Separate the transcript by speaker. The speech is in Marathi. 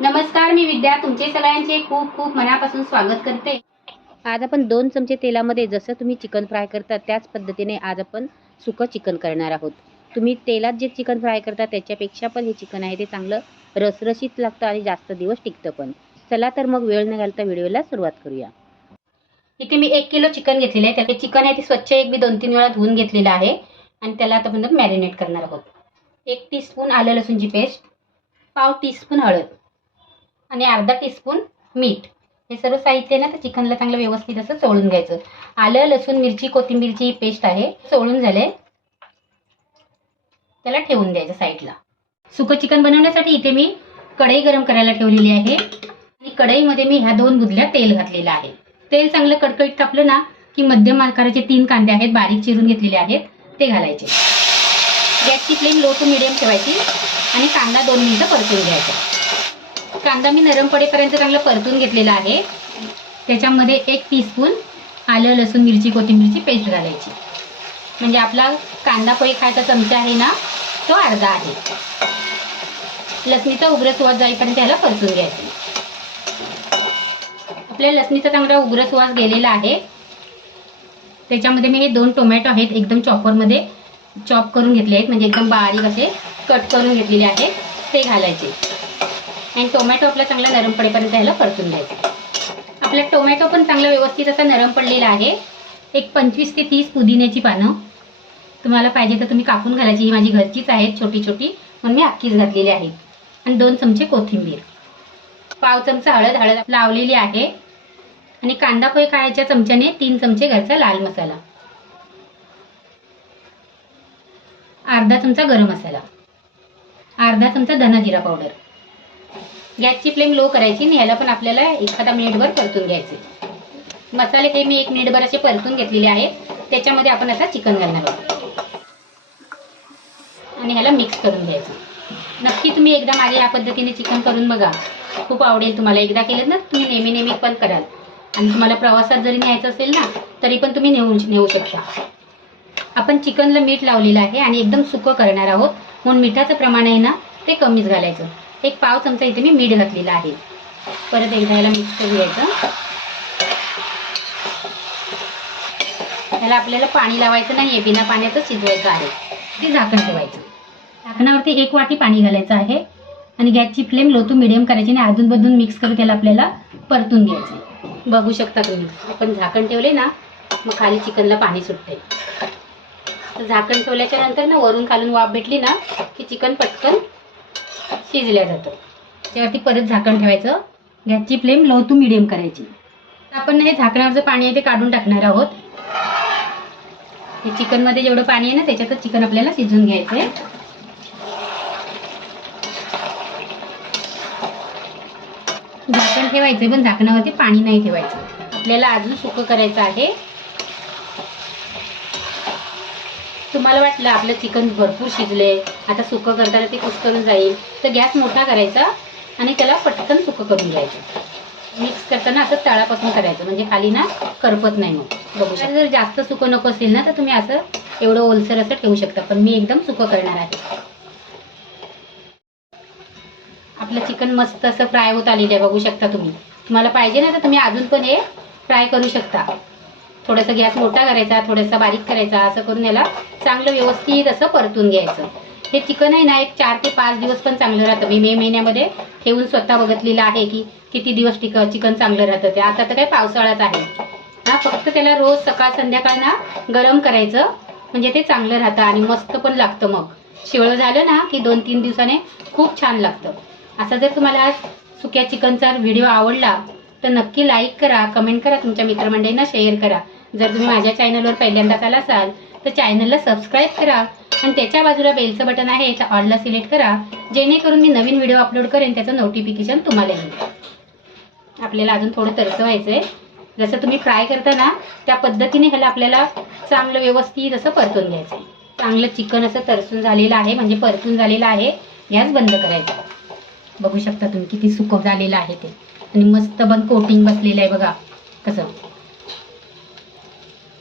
Speaker 1: नमस्कार मी विद्या. तुमचे सगळ्यांचे खूप खूप मनापासून स्वागत करते.
Speaker 2: आज आपण दोन चमचे तेलामध्ये जसं तुम्ही चिकन फ्राय करता त्याच पद्धतीने आज आपण सुकं चिकन करणार आहोत. तुम्ही तेलात जे चिकन फ्राय करता त्याच्यापेक्षा पण हे चिकन आहे ते चांगलं रसरशीत लागतं आणि जास्त दिवस टिकतं पण. चला तर मग वेळ न घालता व्हिडिओला सुरुवात करूया.
Speaker 1: इथे मी एक किलो चिकन घेतलेलं आहे. त्याचे चिकन आहे ते स्वच्छ एक मी दोन तीन वेळा धुवून घेतलेलं आहे. आणि त्याला आता आपण मॅरिनेट करणार आहोत. एक टीस्पून आलं लसूणची पेस्ट पाव टीस्पून हळद. आणि अर्धा टीस्पून मीठ. हे सर्व साहित्य आहे ना तर चिकनला चांगलं व्यवस्थित असं चोळून घ्यायचं. आलं लसूण मिरची कोथिंबीरची पेस्ट आहे. चोळून झाले. त्याला ठेवून द्यायचं साईडला. सुकं चिकन बनवण्यासाठी इथे मी कढई गरम करायला ठेवलेली आहे. आणि कढईमध्ये मी ह्या दोन बुदल्या तेल घातलेलं आहे. तेल चांगलं कडकडीत तापलं ना की मध्यम आकाराचे तीन कांदे आहेत बारीक चिरून घेतलेले आहेत ते घालायचे. गॅसची फ्लेम लो टू मिडियम ठेवायची. आणि कांदा दोन मिनिटं परतून घ्यायचा. कांदा मी नरम पडेपर्यंत चांगलं परतून घेतलेला आहे. त्याच्यामध्ये एक टीस्पून आलं लसूण मिरची कोथिंबीरची पेस्ट घालायची. म्हणजे आपला कांदा पोहे खायचा चमचा आहे ना तो अर्धा आहे. लसणीचा उग्र सुवास जाईपर्यंत त्याला परतून घ्यायचं. आपल्या लसणीचा चांगला उग्र सुवास गेलेला आहे. त्याच्यामध्ये मी हे दोन टोमॅटो आहेत एकदम चॉपरमध्ये चॉप करून घेतले आहेत. म्हणजे एकदम बारीक असे कट करून घेतलेले आहेत. ते घालायचे. आणि टोमॅटो आपला चांगला नरम पडेपर्यंत ह्याला परतून द्यायचा आपला टोमॅटो पण चांगला व्यवस्थित असा नरम पडलेला आहे. एक पंचवीस ते तीस पुदिन्याची पानं. तुम्हाला पाहिजे तर तुम्ही कापून घालायची. ही माझी घरचीच आहेत छोटी छोटी. म्हणून मी अख्खीच घातलेली आहे. आणि दोन चमचे कोथिंबीर. पाव चमचा हळद. हळद लावलेली आहे. आणि कांदा पोहे खायच्या चमच्याने तीन चमचे घरचा लाल मसाला. अर्धा चमचा गरम मसाला. अर्धा चमचा धना जिरा पावडर. गॅसची फ्लेम लो करायची आणि ह्याला पण आपल्याला एखादा मिनिटभर परतून घ्यायचे मसाले काही मी एक मिनिटभर असे परतून घेतलेले आहेत. त्याच्यामध्ये आपण आता चिकन घालणार आहोत. आणि ह्याला मिक्स करून घ्यायचं नक्की तुम्ही एकदा माझ्या या पद्धतीने चिकन करून बघा. खूप आवडेल तुम्हाला. एकदा केलं ना तुम्ही नेहमी नेहमी पण कराल. आणि तुम्हाला प्रवासात जरी न्यायचं असेल ना तरी पण तुम्ही नेऊ नेऊ शकता. आपण चिकनला मीठ लावलेलं आहे आणि एकदम सुकं करणार आहोत. म्हणून मिठाचं प्रमाण आहे ना ते कमीच घालायचं. एक पाव चमचा इथे मी मीठ घातलेलं आहे. परत एकदा याला मिक्स करून घ्यायचं त्याला आपल्याला पाणी लावायचं नाही बिना पाण्याचं शिजवायचं आहे. ते झाकण ठेवायचं. झाकणावरती एक वाटी पाणी घालायचं आहे आणि गॅसची फ्लेम लो टू मिडियम करायची आणि अधून बधून मिक्स करून त्याला आपल्याला परतून घ्यायचं बघू शकता तुम्ही आपण झाकण ठेवले ना मग खाली चिकनला पाणी सुटते तर झाकण ठेवल्याच्या नंतर ना वरून खालून वाफ भेटली ना की चिकन पटकन शिजल्या जातं. त्यावरती परत झाकण ठेवायचं. गॅसची फ्लेम लो टू मिडियम करायची. आपण हे झाकणावरचं पाणी आहे ते काढून टाकणार आहोत. हे चिकनमध्ये जेवढं पाणी आहे ना त्याच्यातच चिकन आपल्याला शिजून घ्यायचं आहे झाकण ठेवायचं पण झाकणावरती पाणी नाही ठेवायचं. आपल्याला अजून सुकं करायचं आहे. तुम्हाला वाटलं आपलं चिकन भरपूर शिजले आता सुकं करताना ते कुसकरून जाईल तर गॅस मोठा करायचा आणि त्याला पटकन सुकं करून घ्यायचं. मिक्स करताना असं तळापासून करायचं म्हणजे खाली ना करपत नाही मग. बघू शकता. जर जास्त सुकं नको असेल ना तर तुम्ही असं एवढं ओलसर असं ठेवू शकता पण मी एकदम सुकं करणार आहे. आपलं चिकन मस्त असं फ्राय होत आलेलं आहे बघू शकता तुम्ही. तुम्हाला पाहिजे ना तर तुम्ही अजून पण हे फ्राय करू शकता. थोडासा गॅस मोठा करायचा थोडासा बारीक करायचा असं करून याला चांगलं व्यवस्थित असं परतून घ्यायचं. हे चिकन आहे ना एक चार ते पाच दिवस पण चांगलं राहतं. मी मे महिन्यामध्ये ठेवून स्वतः बघितलेलं आहे की किती दिवस टिक चिकन चांगलं राहतं ते. आता तर काय पावसाळ्यात आहे. हा फक्त त्याला रोज सकाळ संध्याकाळ ना गरम करायचं म्हणजे ते चांगलं राहतं आणि मस्त पण लागतं मग. शिवळं झालं ना की दोन तीन दिवसाने खूप छान लागतं. असा जर तुम्हाला आज सुक्या चिकनचा व्हिडिओ आवडला तर नक्की लाईक करा कमेंट करा तुमच्या मित्रमंडळींना शेअर करा. जर तुम्ही माझ्या चॅनलवर पहिल्यांदाच आला असाल तर चॅनलला सबस्क्राईब करा आणि त्याच्या बाजूला बेलचं बटन आहे याच्या ऑलला सिलेक्ट करा. जेणेकरून मी नवीन व्हिडिओ अपलोड करेन त्याचं नोटिफिकेशन तुम्हाला येईल. आपल्याला अजून थोडं तरसवायचं व्हायचं आहे जसं तुम्ही फ्राय करता ना त्या पद्धतीने ह्याला आपल्याला चांगलं व्यवस्थित असं परतून घ्यायचं आहे चांगलं चिकन असं तरसून झालेलं आहे म्हणजे परतून झालेलं आहे गॅस बंद करायचा. बघू शकता तुम्ही किती सुकं झालेलं आहे ते. आणि मस्त बन कोटिंग बसलेलं आहे बघा कसं.